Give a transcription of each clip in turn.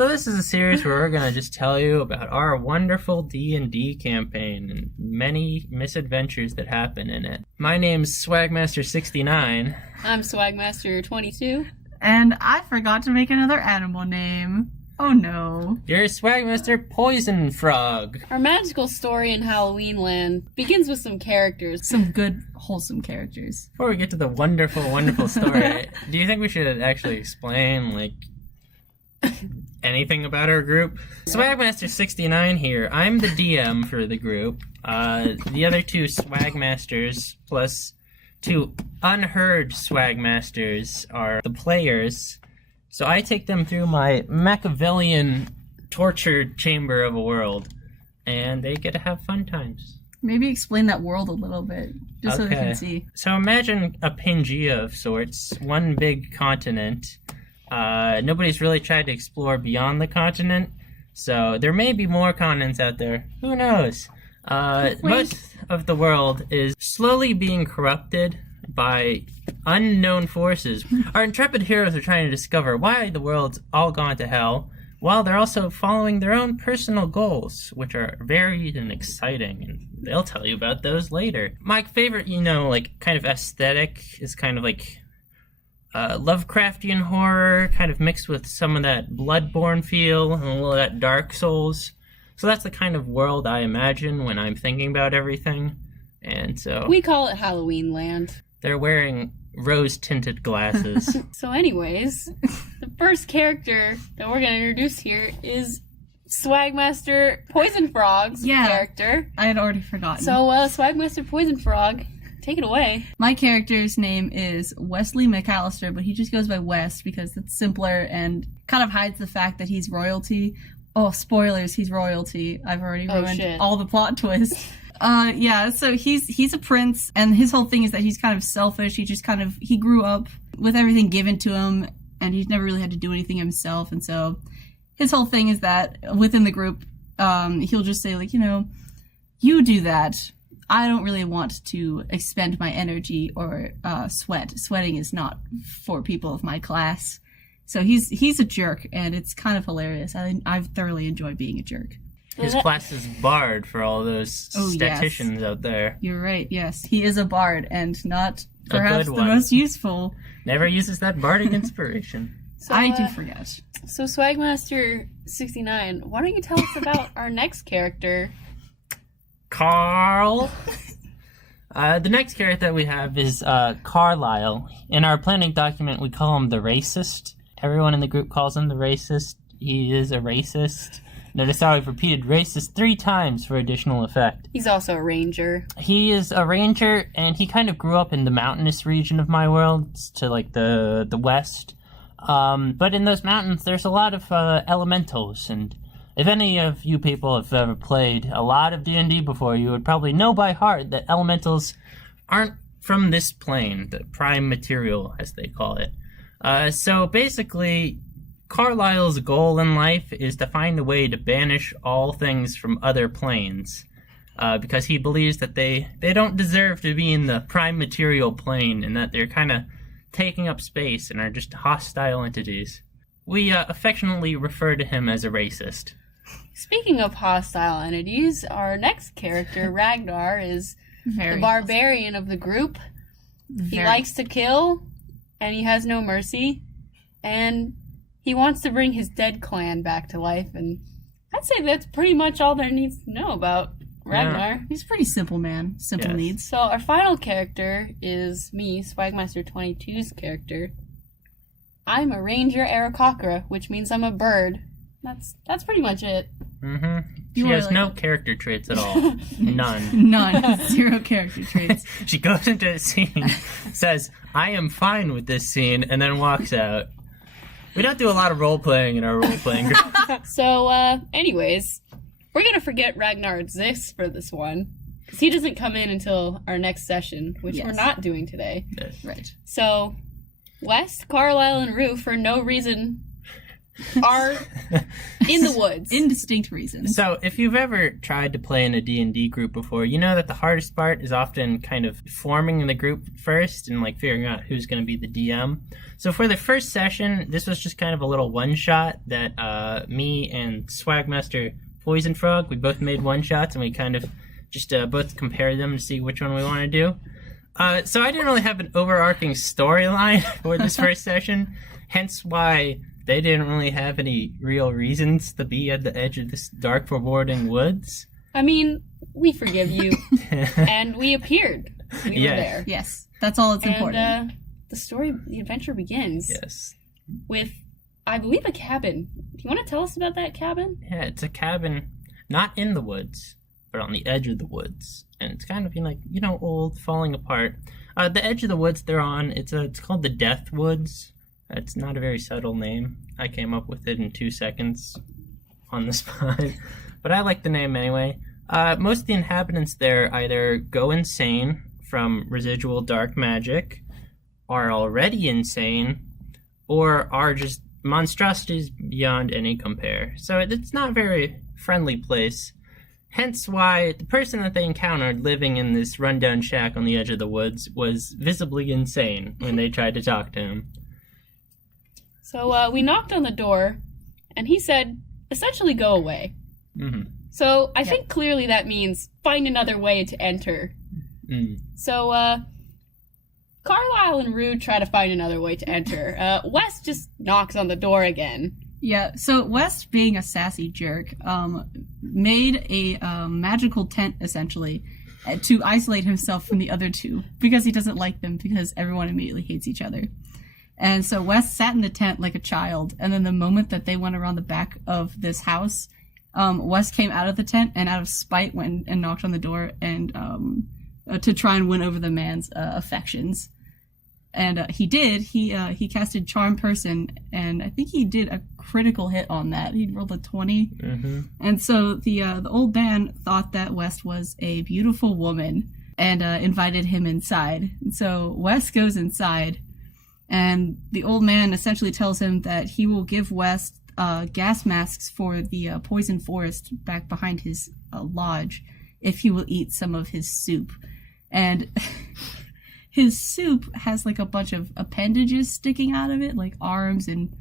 So this is a series where we're going to just tell you about our wonderful D&D campaign and many misadventures that happen in it. My name's Swagmaster69. I'm Swagmaster22. And I forgot to make another animal name. Oh no. You're Swagmaster Poison Frog. Our magical story in Halloween Land begins with some characters. Some good, wholesome characters. Before we get to the wonderful, wonderful story, do you think we should actually explain, anything about our group? Swagmaster69 here. I'm the DM for the group. The other two Swagmasters plus two unheard Swagmasters are the players. So I take them through my Machiavellian torture chamber of a world, and they get to have fun times. Maybe explain that world a little bit, just so they can see. So imagine a Pangea of sorts, one big continent. Nobody's really tried to explore beyond the continent, so there may be more continents out there. Who knows? Most of the world is slowly being corrupted by unknown forces. Our intrepid heroes are trying to discover why the world's all gone to hell, while they're also following their own personal goals, which are varied and exciting, and they'll tell you about those later. My favorite, kind of aesthetic is kind of Lovecraftian horror, kind of mixed with some of that Bloodborne feel and a little of that Dark Souls. So that's the kind of world I imagine when I'm thinking about everything. And so we call it Halloween Land. They're wearing rose-tinted glasses. So anyways, the first character that we're going to introduce here is Swagmaster Poison Frog's character. I had already forgotten. So, Swagmaster Poison Frog, take it away. My character's name is Wesley McAllister, but he just goes by Wes because it's simpler and kind of hides the fact that he's royalty. Oh, spoilers, he's royalty. I've already ruined all the plot twists. So he's a prince, and his whole thing is that he's kind of selfish. He grew up with everything given to him, and he's never really had to do anything himself, and so his whole thing is that within the group, he'll just say, you do that. I don't really want to expend my energy or sweat. Sweating is not for people of my class. So he's a jerk, and it's kind of hilarious. I thoroughly enjoy being a jerk. His class is Bard for all those statisticians out there. You're right, yes. He is a Bard, and not perhaps the most useful. Never uses that bardic inspiration. So, I do forget. So Swagmaster69, why don't you tell us about our next character? Karl. The next character that we have is Carlisle. In our planning document, we call him the racist. Everyone in the group calls him the racist. He is a racist. Notice how I've repeated racist 3 times for additional effect. He's also a ranger. He is a ranger, and he kind of grew up in the mountainous region of my world, to the west. But in those mountains, there's a lot of elementals, and if any of you people have ever played a lot of D&D before, you would probably know by heart that elementals aren't from this plane, the prime material, as they call it. So basically, Carlisle's goal in life is to find a way to banish all things from other planes, because he believes that they don't deserve to be in the prime material plane, and that they're kind of taking up space and are just hostile entities. We affectionately refer to him as a racist. Speaking of hostile entities, our next character, Ragnar, is the barbarian of the group. He likes to kill, and he has no mercy, and he wants to bring his dead clan back to life, and I'd say that's pretty much all there needs to know about Ragnar. Yeah. He's a pretty simple man. Simple needs. So our final character is me, Swagmaster22's character. I'm a ranger Aarakocra, which means I'm a bird. That's pretty much it. Mm-hmm. She has no character traits at all. None. None. 0 character traits. She goes into a scene, says, I am fine with this scene, and then walks out. We don't do a lot of role-playing in our role-playing group. So, anyways, we're going to forget Ragnar exists for this one, because he doesn't come in until our next session, which we're not doing today. Yes. Right. So, Wes, Carlisle, and Rue, for no reason are in the woods. Indistinct reasons. So, if you've ever tried to play in a D&D group before, you know that the hardest part is often kind of forming the group first and, like, figuring out who's going to be the DM. So, for the first session, this was just kind of a little one-shot that me and Swagmaster Poison Frog, we both made one-shots, and we kind of just both compared them to see which one we want to do. So I didn't really have an overarching storyline for this first session, hence why they didn't really have any real reasons to be at the edge of this dark, foreboding woods. I mean, we forgive you, and we appeared. We were there. Yes, that's all that's important. The adventure begins. Yes. With, I believe, a cabin. Do you want to tell us about that cabin? Yeah, it's a cabin, not in the woods, but on the edge of the woods. And it's kind of, old, falling apart. The edge of the woods they're on, it's called the Death Woods. It's not a very subtle name. I came up with it in 2 seconds on the spot. But I like the name anyway. Most of the inhabitants there either go insane from residual dark magic, are already insane, or are just monstrosities beyond any compare. So it's not a very friendly place. Hence why the person that they encountered living in this rundown shack on the edge of the woods was visibly insane when they tried to talk to him. So we knocked on the door, and he said, essentially, go away. Mm-hmm. So I think clearly that means find another way to enter. Mm. So Carlisle and Rue try to find another way to enter. Wes just knocks on the door again. Yeah, so West, being a sassy jerk, made a magical tent, essentially, to isolate himself from the other two, because he doesn't like them, because everyone immediately hates each other. And so West sat in the tent like a child, and then the moment that they went around the back of this house, West came out of the tent, and out of spite went and knocked on the door, and to try and win over the man's affections. And he did. He casted Charm Person, and I think he did a critical hit on that. He rolled a 20. Mm-hmm. And so the old man thought that West was a beautiful woman and invited him inside. And so West goes inside, and the old man essentially tells him that he will give West gas masks for the poison forest back behind his lodge if he will eat some of his soup. And his soup has like a bunch of appendages sticking out of it, like arms and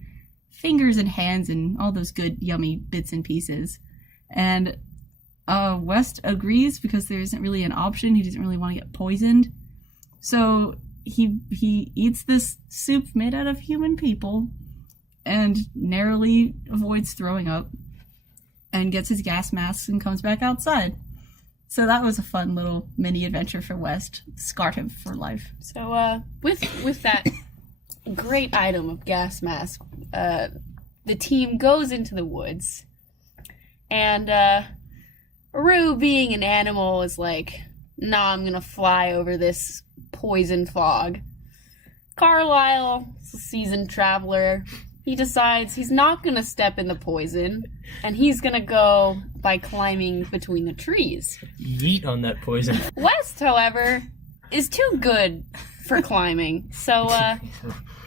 fingers and hands and all those good yummy bits and pieces. And West agrees because there isn't really an option. He doesn't really want to get poisoned. So he eats this soup made out of human people and narrowly avoids throwing up and gets his gas masks and comes back outside. So that was a fun little mini adventure for West. Scarred him for life. So with that great item of gas mask, the team goes into the woods, and Rue, being an animal, is like, nah, I'm gonna fly over this poison fog. Carlisle, a seasoned traveler, he decides he's not gonna step in the poison, and he's gonna go by climbing between the trees. Yeet on that poison. West, however, is too good for climbing, so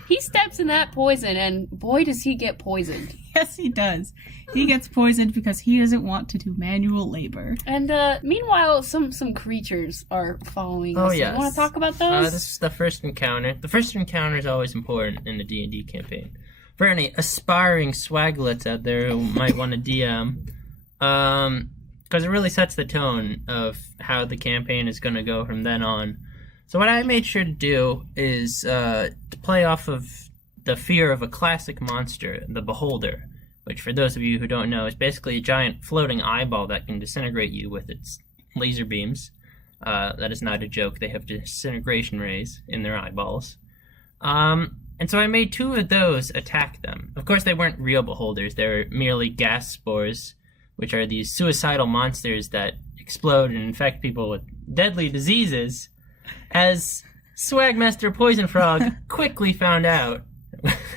he steps in that poison, and boy does he get poisoned. Yes, he does. He gets poisoned because he doesn't want to do manual labor. And meanwhile, some creatures are following us. Oh, yes. You want to talk about those? This is the first encounter. The first encounter is always important in a D&D campaign. For any aspiring swaglets out there who might want to DM, because it really sets the tone of how the campaign is going to go from then on. So what I made sure to do is to play off of the fear of a classic monster, the Beholder, which for those of you who don't know is basically a giant floating eyeball that can disintegrate you with its laser beams. That is not a joke. They have disintegration rays in their eyeballs. And so I made 2 of those attack them. Of course, they weren't real Beholders. They were merely gas spores, which are these suicidal monsters that explode and infect people with deadly diseases, as Swagmaster Poison Frog quickly found out.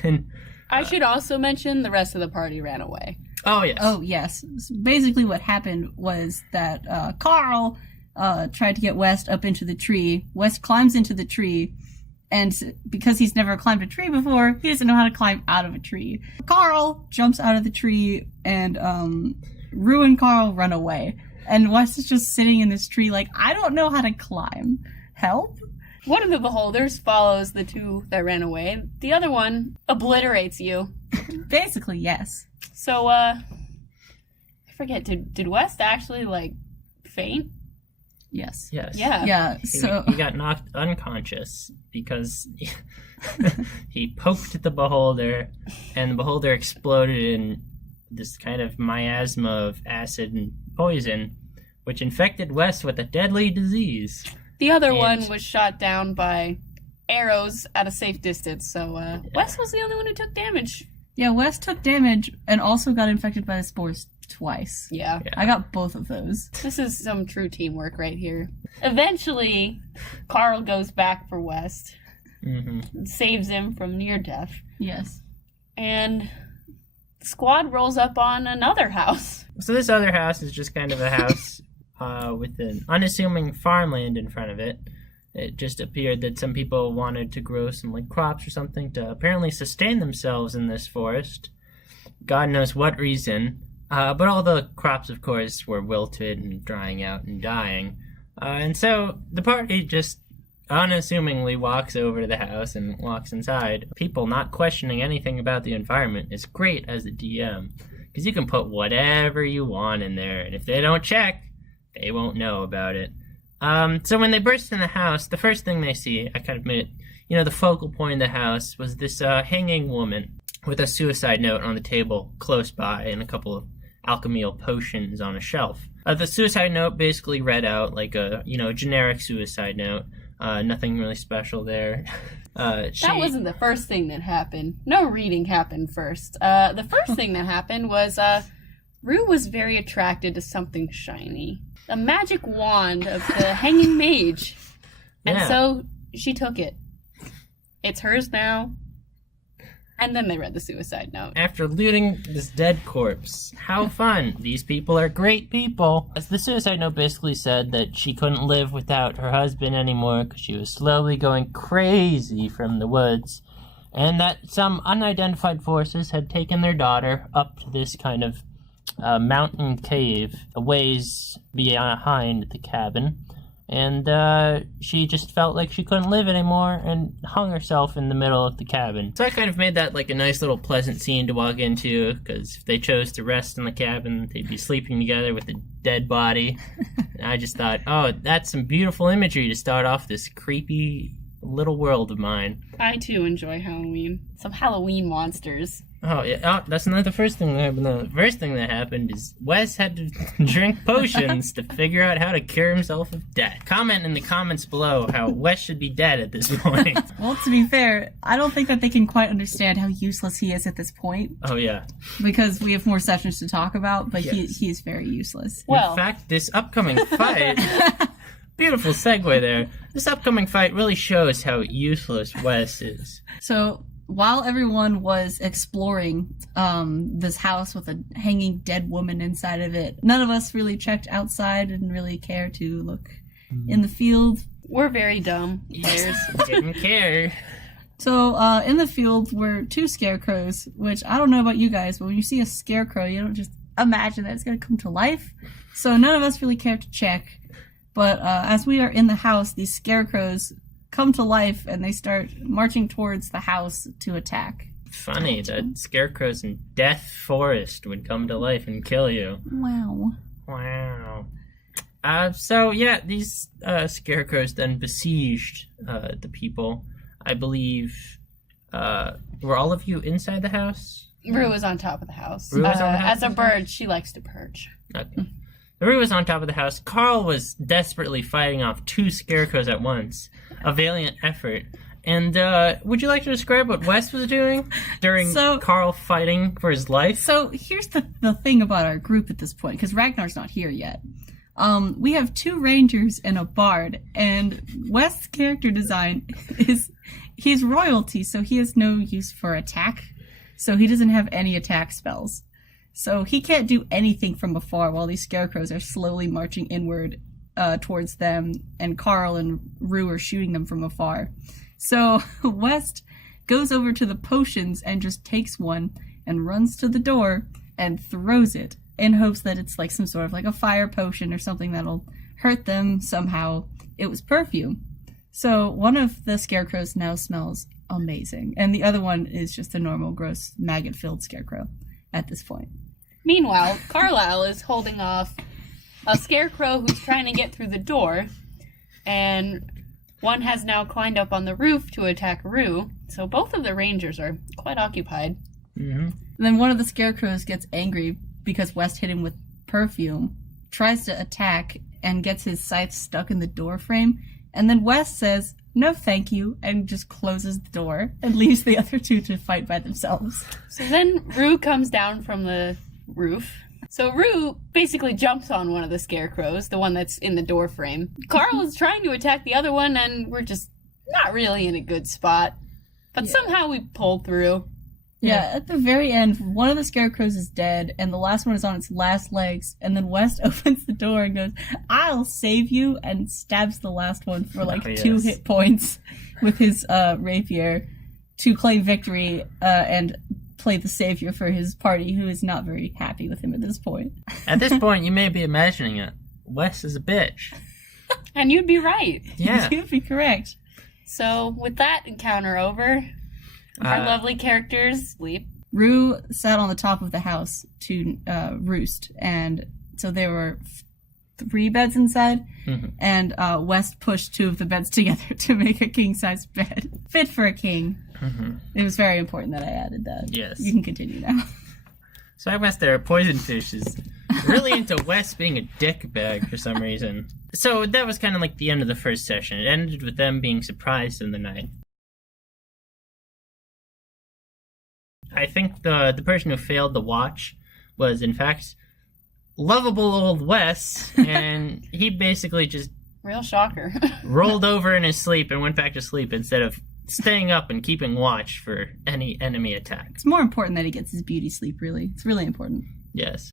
And, I should also mention the rest of the party ran away. Oh, yes. Oh, yes. So basically what happened was that Karl tried to get West up into the tree. West climbs into the tree, And because he's never climbed a tree before, he doesn't know how to climb out of a tree. Karl jumps out of the tree, and Rue and Karl run away. And Wes is just sitting in this tree like, I don't know how to climb. Help? One of the beholders follows the two that ran away. The other one obliterates you. Basically, yes. So, I forget, did West actually, like, faint? Yes. Yes. Yeah, so... He got knocked unconscious because he poked the beholder, and the beholder exploded in this kind of miasma of acid and poison, which infected Wes with a deadly disease. The other one was shot down by arrows at a safe distance, so Wes was the only one who took damage. Yeah, Wes took damage and also got infected by the spores twice. Yeah. I got both of those. This is some true teamwork right here. Eventually, Karl goes back for West. And saves him from near death. Yes. And the squad rolls up on another house. So this other house is just kind of a house with an unassuming farmland in front of it. It just appeared that some people wanted to grow some like crops or something to apparently sustain themselves in this forest. God knows what reason. But all the crops, of course, were wilted and drying out and dying. And so the party just unassumingly walks over to the house and walks inside. People not questioning anything about the environment is great as a DM, because you can put whatever you want in there, and if they don't check, they won't know about it. So when they burst in the house, the first thing they see, I kind of made it, the focal point of the house was this hanging woman with a suicide note on the table close by and a couple of alchemical potions on a shelf. The suicide note basically read out like a generic suicide note. Nothing really special there. That wasn't the first thing that happened. No reading happened first. The first thing that happened was Rue was very attracted to something shiny. A magic wand of the hanging mage. And so she took it. It's hers now. And then they read the suicide note. After looting this dead corpse. How fun. These people are great people. As the suicide note basically said that she couldn't live without her husband anymore because she was slowly going crazy from the woods. And that some unidentified forces had taken their daughter up to this kind of mountain cave a ways behind the cabin. And she just felt like she couldn't live anymore and hung herself in the middle of the cabin. So I kind of made that like a nice little pleasant scene to walk into, because if they chose to rest in the cabin, they'd be sleeping together with a dead body. And I just thought, oh, that's some beautiful imagery to start off this creepy little world of mine. I too enjoy Halloween. Some Halloween monsters. Oh, yeah. Oh, that's not the first thing that happened. The first thing that happened is Wes had to drink potions to figure out how to cure himself of death. Comment in the comments below how Wes should be dead at this point. Well, to be fair, I don't think that they can quite understand how useless he is at this point. Oh, yeah. Because we have more sessions to talk about, but yes. he is very useless. Well, in fact, this upcoming fight... Beautiful segue there. This upcoming fight really shows how useless Wes is. So, while everyone was exploring this house with a hanging dead woman inside of it, none of us really checked outside, didn't really care to look in the field. We're very dumb players. Didn't care. So, in the field were two scarecrows, which I don't know about you guys, but when you see a scarecrow, you don't just imagine that it's going to come to life. So, none of us really cared to check. But as we are in the house, these scarecrows come to life and they start marching towards the house to attack. Funny that scarecrows in Death Forest would come to life and kill you. Wow. Wow. So yeah, these scarecrows then besieged the people. I believe, were all of you inside the house? Rue was on top of the house. Rue was on the house as a bird, she likes to perch. Okay. Rue was on top of the house. Karl was desperately fighting off two scarecrows at once. A valiant effort. And would you like to describe what Wes was doing during Karl fighting for his life? So here's the thing about our group at this point, because Ragnar's not here yet. We have two rangers and a bard, and Wes' character design he's royalty, so he has no use for attack. So he doesn't have any attack spells. So he can't do anything from afar while these scarecrows are slowly marching inward towards them, and Karl and Rue are shooting them from afar. So West goes over to the potions and just takes one and runs to the door and throws it in hopes that it's like some sort of like a fire potion or something that'll hurt them somehow. It was perfume. So one of the scarecrows now smells amazing, and the other one is just a normal, gross, maggot-filled scarecrow at this point. Meanwhile, Carlisle is holding off a scarecrow who's trying to get through the door, and one has now climbed up on the roof to attack Rue, so both of the rangers are quite occupied. Mm-hmm. Then one of the scarecrows gets angry because West hit him with perfume, tries to attack, and gets his scythe stuck in the door frame, and then West says, "No thank you," and just closes the door and leaves the other two to fight by themselves. So then Rue comes down from the roof. So Rue basically jumps on one of the scarecrows, the one that's in the door frame. Karl is trying to attack the other one, and we're just not really in a good spot. But somehow we pulled through. Yeah, at the very end, one of the scarecrows is dead, and the last one is on its last legs, and then West opens the door and goes, "I'll save you," and stabs the last one for 2 hit points with his rapier to claim victory and play the savior for his party, who is not very happy with him at this point. At this point, you may be imagining it. West is a bitch. And you'd be right. Yeah. You'd be correct. So, with that encounter over, our lovely characters sleep. Rue sat on the top of the house to roost, and so there were 3 beds inside, and West pushed 2 of the beds together to make a king-size bed. Fit for a king. It was very important that I added that. Yes. You can continue now. So I guess there, Poisonfish is really into West being a dickbag for some reason. So that was kind of like the end of the first session. It ended with them being surprised in the night. I think the person who failed the watch was, in fact, lovable old Wes, and he basically just... Real shocker. rolled over in his sleep and went back to sleep instead of staying up and keeping watch for any enemy attack. It's more important that he gets his beauty sleep, really. It's really important. Yes.